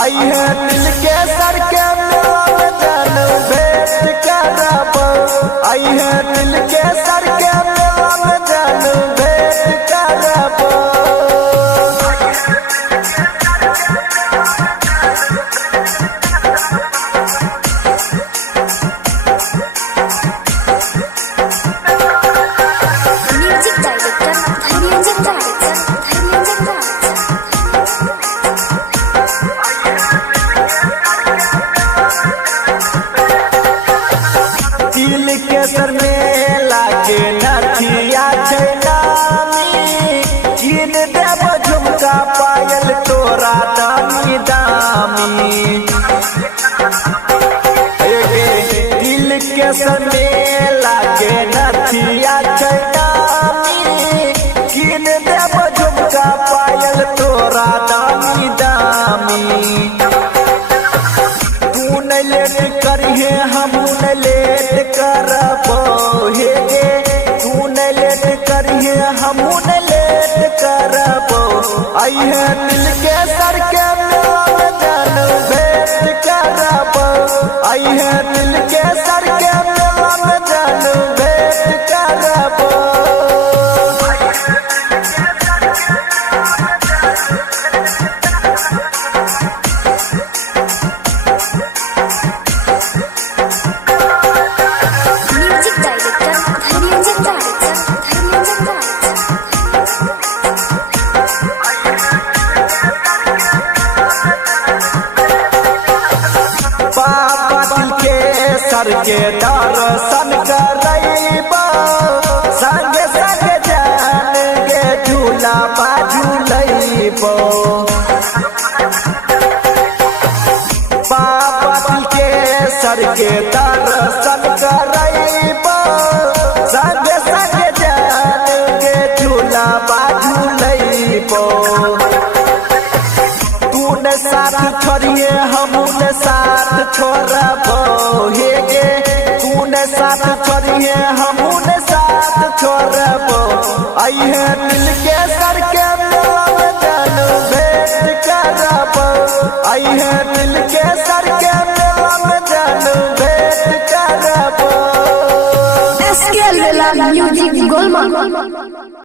आई है दिल के सर के मेला में जान भेंट करब। आई है दिल के सर के मेला में जान भेंट करब। दिल के सर मेला के नथिया छै नामी, कीन देब झुमका पायल तोरा दामी दामी। दिल के सर मेला के नथिया छै नामी, कीन देब झुमका पायल तोरा दामी दामी। तू न लेट करिहे हमू न लेट करबो हे गे, तू न लेट करिहे हमू न लेट करबो। आई है दिल के सर के मेला में जान भेंट करबो। आई है दिल के सर के मेला में जान भेंट करबो। बाबा दिल के सर के दर्शन करैबो, संगे संगे जान गे झूला बाजू लैबो। बाबा दिल के सर के दर्शन करैबो, संगे संगे जान गे झूला बाजू लैबो। तू न साथ छोड़िए हमू न साथ छोड़बो हे गे, तू न साथ छोड़िए हमू न साथ छोड़बो। आई है दिल के सर के मेला में जान भेंट करबो। आई है दिल के सर के मेला में जान भेंट करबो। SK Lela Music Golma।